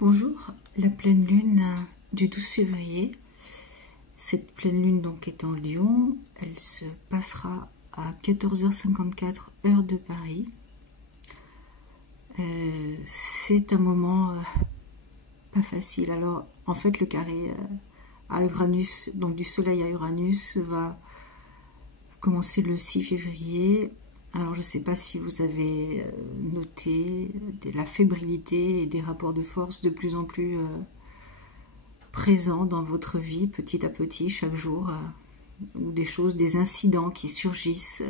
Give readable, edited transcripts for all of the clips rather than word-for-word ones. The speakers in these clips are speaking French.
Bonjour, la pleine lune du 12 février. Cette pleine lune donc est en Lion. Elle se passera à 14h54 heure de Paris. C'est un moment pas facile. Alors en fait le carré à Uranus, donc du Soleil à Uranus, va commencer le 6 février. Alors je ne sais pas si vous avez noté la fébrilité et des rapports de force de plus en plus présents dans votre vie, petit à petit, chaque jour, ou des incidents qui surgissent.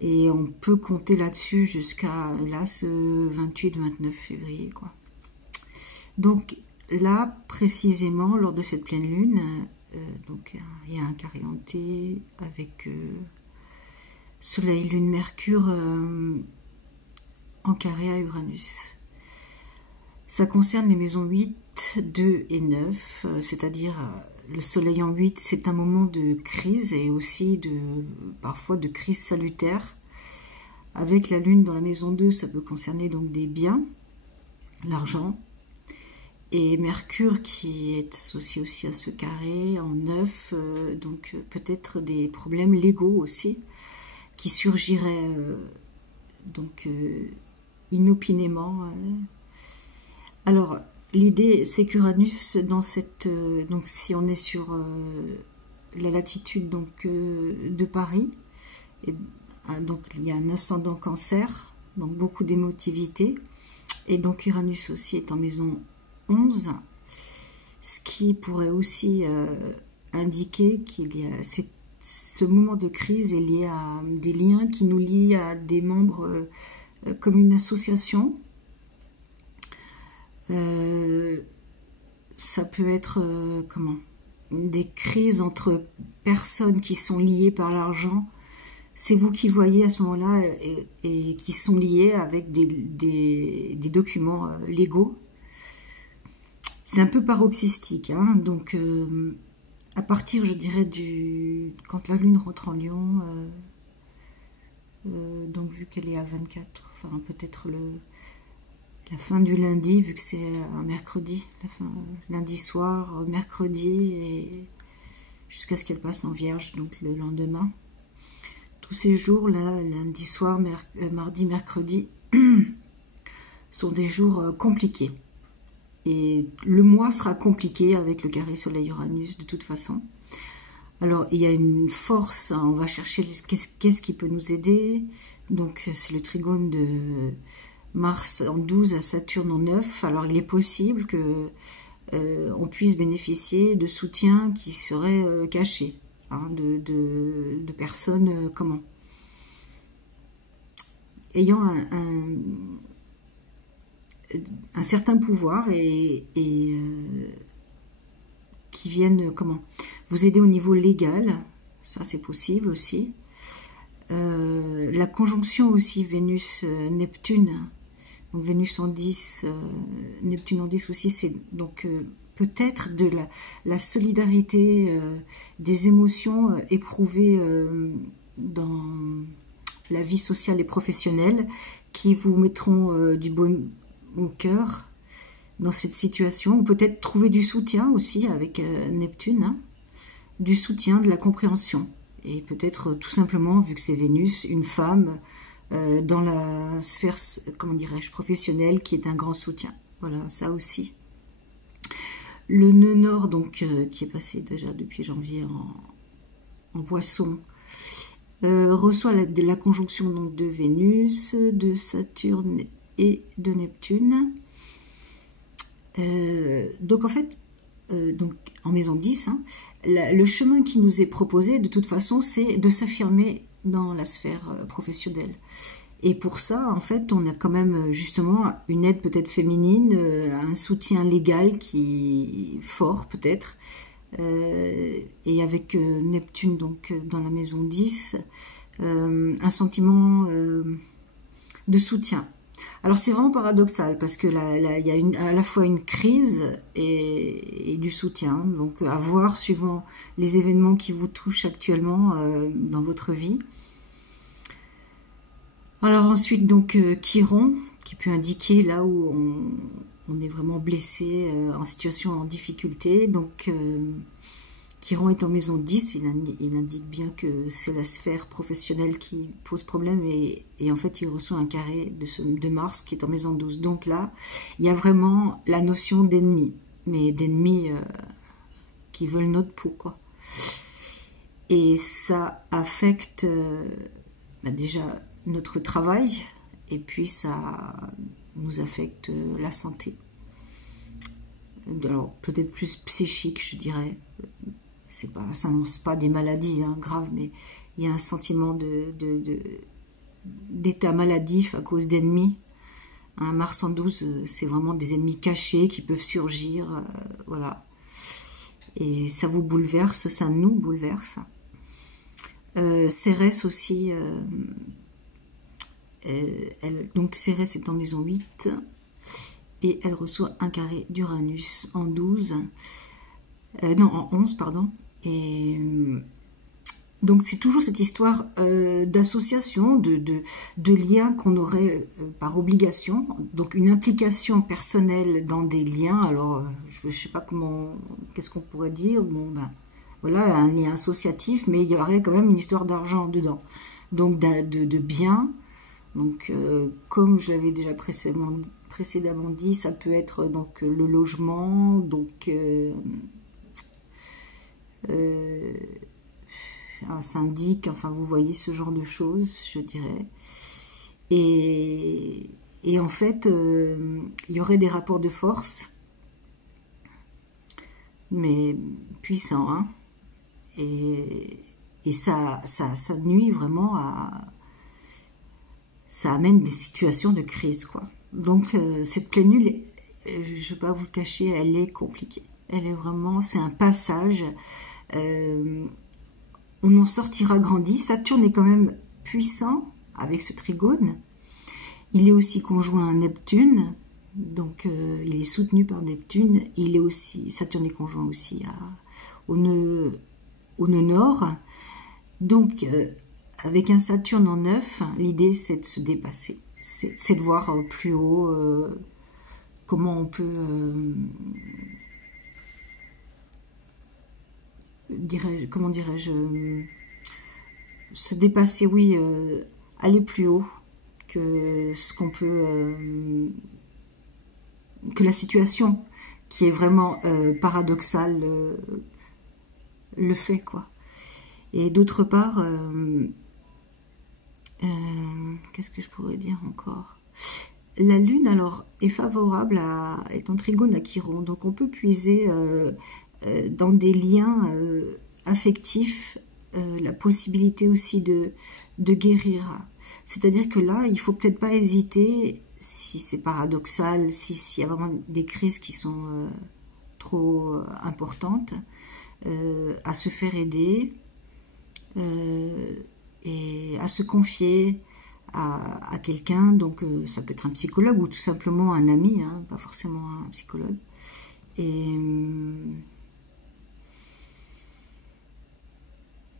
Et on peut compter là-dessus jusqu'à, là, ce 28-29 février, quoi. Donc là, précisément, lors de cette pleine lune, donc il y a un carré hanté avec Soleil, Lune, Mercure en carré à Uranus. Ça concerne les maisons 8, 2 et 9, c'est-à-dire le Soleil en 8, c'est un moment de crise et aussi parfois de crise salutaire. Avec la Lune dans la maison 2, ça peut concerner donc des biens, l'argent, et Mercure qui est associé aussi à ce carré en 9, donc peut-être des problèmes légaux aussi, qui surgirait donc inopinément. Alors l'idée c'est qu'Uranus dans cette donc si on est sur la latitude donc de Paris, et, donc il y a un ascendant Cancer, donc beaucoup d'émotivité, et donc Uranus aussi est en maison 11, ce qui pourrait aussi indiquer qu'il y a ce moment de crise est lié à des liens qui nous lient à des membres comme une association. Ça peut être des crises entre personnes qui sont liées par l'argent. C'est vous qui voyez à ce moment-là et qui sont liés avec des documents légaux. C'est un peu paroxystique, hein, donc à partir, je dirais, quand la Lune rentre en Lion, donc vu qu'elle est à 24, enfin peut-être la fin du lundi, vu que c'est un mercredi, lundi soir, mercredi, et jusqu'à ce qu'elle passe en Vierge, donc le lendemain. Tous ces jours-là, lundi soir, mardi, mercredi, sont des jours compliqués. Et le mois sera compliqué avec le carré Soleil-Uranus de toute façon. Alors il y a une force, hein, on va chercher qu'est-ce qui peut nous aider. Donc c'est le trigone de Mars en 12 à Saturne en 9. Alors il est possible que on puisse bénéficier de soutiens qui seraient cachés, hein, de personnes ayant un certain pouvoir et qui viennent vous aider au niveau légal, ça c'est possible aussi. La conjonction aussi Vénus-Neptune, donc Vénus en 10, Neptune en 10 aussi, c'est donc peut-être de la solidarité, des émotions éprouvées dans la vie sociale et professionnelle qui vous mettront du bon au cœur dans cette situation, ou peut-être trouver du soutien aussi avec Neptune, hein, du soutien, de la compréhension, et peut-être tout simplement, vu que c'est Vénus, une femme dans la sphère, comment dirais-je, professionnelle, qui est un grand soutien. Voilà, ça aussi. Le nœud nord, donc, qui est passé déjà depuis janvier en Poisson, reçoit la conjonction donc, de Vénus, de Saturne et de Neptune. Donc en fait, donc en maison 10, hein, le chemin qui nous est proposé de toute façon, c'est de s'affirmer dans la sphère professionnelle. Et pour ça, en fait, on a quand même justement une aide peut-être féminine, un soutien légal qui fort peut-être, et avec Neptune donc dans la maison 10, un sentiment de soutien. Alors c'est vraiment paradoxal parce que là il y a à la fois une crise et du soutien, donc à voir suivant les événements qui vous touchent actuellement dans votre vie. Alors ensuite donc Chiron, qui peut indiquer là où on est vraiment blessé, en situation en difficulté. Donc, Chiron est en maison 10, il indique bien que c'est la sphère professionnelle qui pose problème et en fait il reçoit un carré de Mars qui est en maison 12. Donc là, il y a vraiment la notion d'ennemis, mais d'ennemis qui veulent notre peau, quoi. Et ça affecte déjà notre travail et puis ça nous affecte la santé. Alors peut-être plus psychique, je dirais. Ça n'annonce pas des maladies graves, mais il y a un sentiment d'état maladif à cause d'ennemis. Mars en 12, c'est vraiment des ennemis cachés qui peuvent surgir, voilà. Et ça vous bouleverse, ça nous bouleverse. Cérès aussi, donc Cérès est en maison 8, et elle reçoit un carré d'Uranus en 12, non, en 11, pardon. Et donc c'est toujours cette histoire d'association, de liens qu'on aurait par obligation, donc une implication personnelle dans des liens. Alors je ne sais pas comment, qu'est-ce qu'on pourrait dire, bon ben voilà, un lien associatif, mais il y aurait quand même une histoire d'argent dedans, donc de biens. Donc comme je l'avais déjà précédemment dit, ça peut être donc le logement, donc un syndic, enfin vous voyez ce genre de choses, je dirais. Et en fait, il y aurait des rapports de force, mais puissants, hein. Et ça nuit vraiment ça amène des situations de crise, quoi. Donc cette pleine lune, je ne vais pas vous le cacher, elle est compliquée. Elle est vraiment, c'est un passage. On en sortira grandi. Saturne est quand même puissant avec ce trigone. Il est aussi conjoint à Neptune, donc il est soutenu par Neptune. Il est aussi, Saturne est conjoint aussi au nœud nord. Donc avec un Saturne en 9, l'idée c'est de se dépasser, c'est de voir plus haut comment on peut comment dirais-je, se dépasser, oui, aller plus haut que ce qu'on peut, que la situation qui est vraiment paradoxale le fait, quoi. Et d'autre part, qu'est-ce que je pourrais dire encore? La Lune, alors, est favorable est en trigone à Chiron, donc on peut puiser dans des liens affectifs, la possibilité aussi de guérir. C'est-à-dire que là, il faut peut-être pas hésiter, si c'est paradoxal, s'il y a vraiment des crises qui sont trop importantes, à se faire aider et à se confier à quelqu'un. Donc ça peut être un psychologue ou tout simplement un ami, hein, pas forcément un psychologue. Et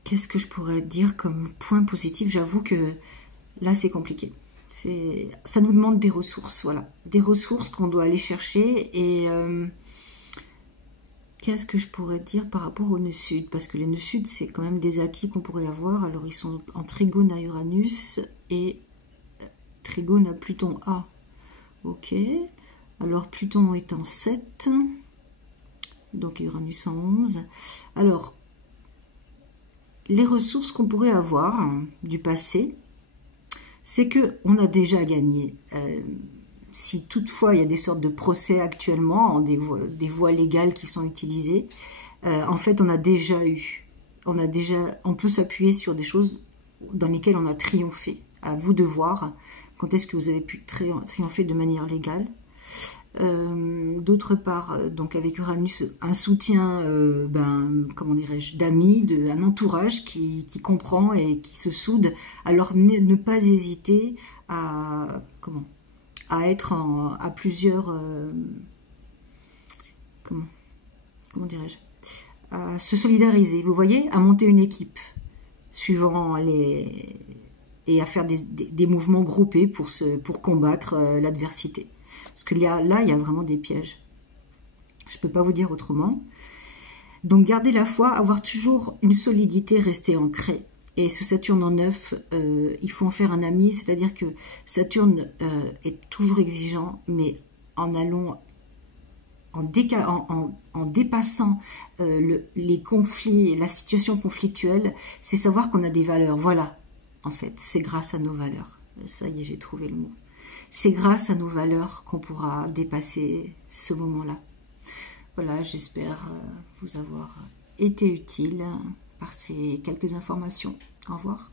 qu'est-ce que je pourrais dire comme point positif? J'avoue que là, c'est compliqué. Ça nous demande des ressources, voilà. Des ressources qu'on doit aller chercher. Et qu'est-ce que je pourrais dire par rapport au nœud sud? Parce que les nœuds sud, c'est quand même des acquis qu'on pourrait avoir. Alors, ils sont en trigone à Uranus et trigone à Pluton A. Ok. Alors, Pluton est en 7. Donc, Uranus en 11. Alors, les ressources qu'on pourrait avoir du passé, c'est qu'on a déjà gagné. Si toutefois il y a des sortes de procès actuellement, des voies légales qui sont utilisées, en fait on a déjà eu, on peut s'appuyer sur des choses dans lesquelles on a triomphé. À vous de voir quand est-ce que vous avez pu triompher de manière légale. D'autre part, donc avec Uranus, un soutien, comment dirais-je, d'amis, un entourage qui comprend et qui se soude. Alors ne pas hésiter à être à plusieurs, comment dirais-je, à se solidariser. Vous voyez, à monter une équipe suivant et à faire des mouvements groupés pour combattre l'adversité. Parce que là, il y a vraiment des pièges. Je ne peux pas vous dire autrement. Donc, garder la foi, avoir toujours une solidité, rester ancré. Et ce Saturne en 9, il faut en faire un ami, c'est-à-dire que Saturne est toujours exigeant, mais en allant, en dépassant les conflits, la situation conflictuelle, c'est savoir qu'on a des valeurs. Voilà, en fait, c'est grâce à nos valeurs. Ça y est, j'ai trouvé le mot. C'est grâce à nos valeurs qu'on pourra dépasser ce moment-là. Voilà, j'espère vous avoir été utile par ces quelques informations. Au revoir.